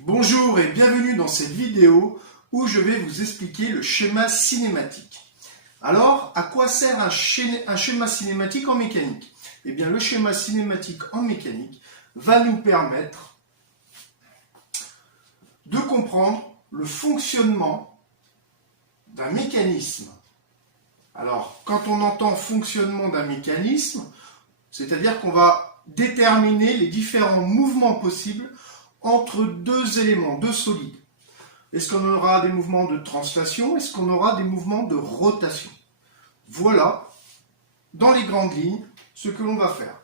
Bonjour et bienvenue dans cette vidéo où je vais vous expliquer le schéma cinématique. Alors, à quoi sert un schéma cinématique en mécanique? Eh bien, le schéma cinématique en mécanique va nous permettre de comprendre le fonctionnement d'un mécanisme. Alors, quand on entend fonctionnement d'un mécanisme, c'est-à-dire qu'on va déterminer les différents mouvements possibles entre deux éléments, deux solides. Est-ce qu'on aura des mouvements de translation? Est-ce qu'on aura des mouvements de rotation? Voilà, dans les grandes lignes, ce que l'on va faire.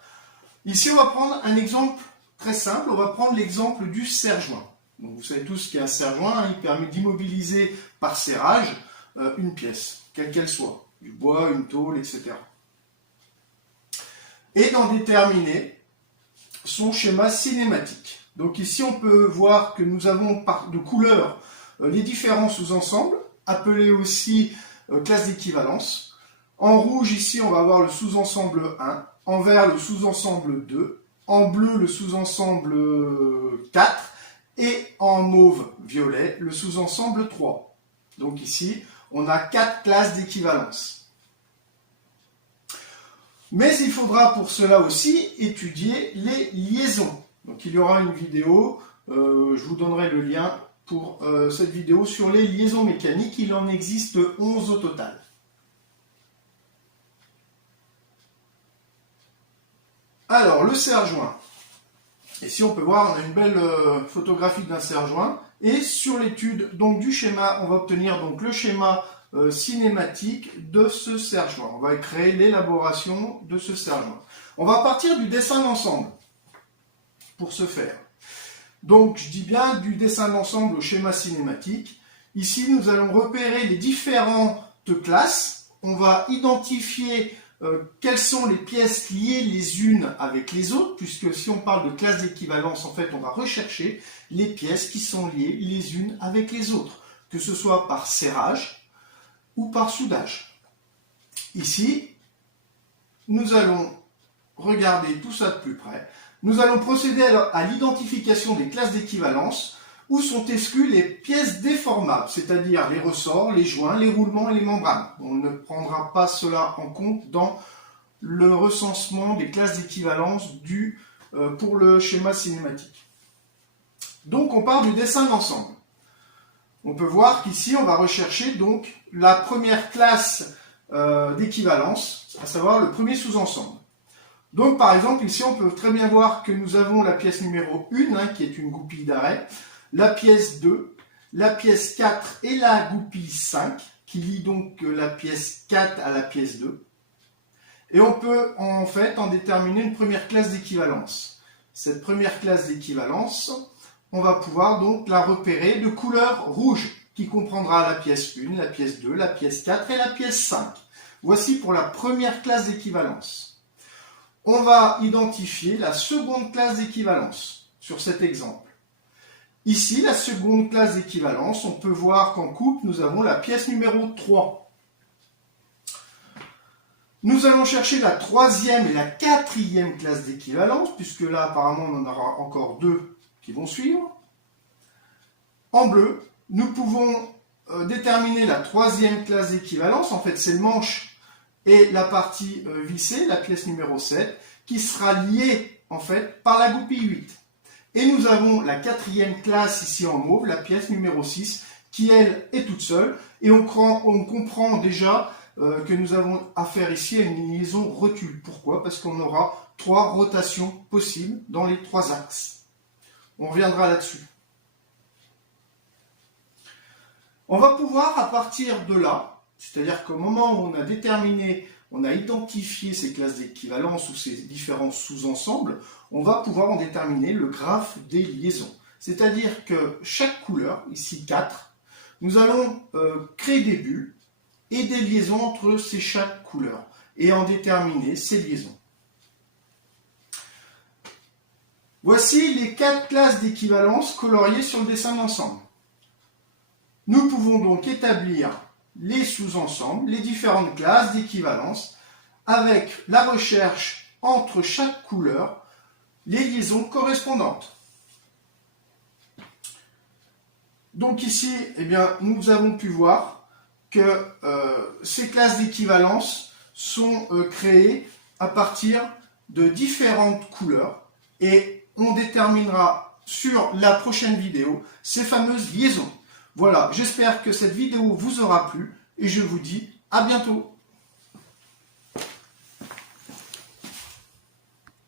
Ici, on va prendre un exemple très simple. On va prendre l'exemple du serre-joint. Donc, vous savez tous ce qu'est un serre-joint, hein, il permet d'immobiliser par serrage une pièce, quelle qu'elle soit, du bois, une tôle, etc. Et d'en déterminer son schéma cinématique. Donc ici, on peut voir que nous avons de couleurs les différents sous-ensembles, appelés aussi classes d'équivalence. En rouge, ici, on va avoir le sous-ensemble 1, en vert, le sous-ensemble 2, en bleu, le sous-ensemble 4, et en mauve-violet, le sous-ensemble 3. Donc ici, on a 4 classes d'équivalence. Mais il faudra pour cela aussi étudier les liaisons. Donc il y aura une vidéo, je vous donnerai le lien pour cette vidéo sur les liaisons mécaniques. Il en existe 11 au total. Alors le serre-joint. Ici on peut voir, on a une belle photographie d'un serre-joint. Et sur l'étude donc du schéma, on va obtenir donc le schéma cinématique de ce serre-joint. On va créer l'élaboration de ce serre-joint. On va partir du dessin d'ensemble pour ce faire. Donc je dis bien du dessin d'ensemble au schéma cinématique. Ici nous allons repérer les différentes classes. On va identifier quelles sont les pièces liées les unes avec les autres, puisque si on parle de classe d'équivalence, en fait on va rechercher les pièces qui sont liées les unes avec les autres, que ce soit par serrage ou par soudage. Ici, nous allons regarder tout ça de plus près. Nous allons procéder à l'identification des classes d'équivalence où sont exclues les pièces déformables, c'est-à-dire les ressorts, les joints, les roulements et les membranes. On ne prendra pas cela en compte dans le recensement des classes d'équivalence pour le schéma cinématique. Donc on part du dessin d'ensemble. On peut voir qu'ici on va rechercher donc la première classe d'équivalence, à savoir le premier sous-ensemble. Donc par exemple ici on peut très bien voir que nous avons la pièce numéro 1 hein, qui est une goupille d'arrêt, la pièce 2, la pièce 4 et la goupille 5 qui lie donc la pièce 4 à la pièce 2. Et on peut en fait en déterminer une première classe d'équivalence. Cette première classe d'équivalence, on va pouvoir donc la repérer de couleur rouge qui comprendra la pièce 1, la pièce 2, la pièce 4 et la pièce 5. Voici pour la première classe d'équivalence. On va identifier la seconde classe d'équivalence sur cet exemple. Ici, la seconde classe d'équivalence, on peut voir qu'en coupe, nous avons la pièce numéro 3. Nous allons chercher la troisième et la quatrième classe d'équivalence, puisque là, apparemment, on en aura encore deux qui vont suivre. En bleu, nous pouvons déterminer la troisième classe d'équivalence. En fait, c'est le manche et la partie vissée, la pièce numéro 7, qui sera liée en fait par la goupille 8. Et nous avons la quatrième classe ici en mauve, la pièce numéro 6, qui elle est toute seule. Et on comprend déjà que nous avons affaire ici à une liaison rotule. Pourquoi? Parce qu'on aura 3 rotations possibles dans les 3 axes. On reviendra là-dessus. On va pouvoir à partir de là, c'est-à-dire qu'au moment où on a déterminé, on a identifié ces classes d'équivalence ou ces différents sous-ensembles, on va pouvoir en déterminer le graphe des liaisons. C'est-à-dire que chaque couleur, ici 4, nous allons créer des bulles et des liaisons entre ces chaque couleurs et en déterminer ces liaisons. Voici les 4 classes d'équivalence coloriées sur le dessin d'ensemble. Nous pouvons donc établir les sous-ensembles, les différentes classes d'équivalence, avec la recherche entre chaque couleur, les liaisons correspondantes. Donc ici, eh bien, nous avons pu voir que ces classes d'équivalence sont créées à partir de différentes couleurs et on déterminera sur la prochaine vidéo ces fameuses liaisons. Voilà, j'espère que cette vidéo vous aura plu et je vous dis à bientôt.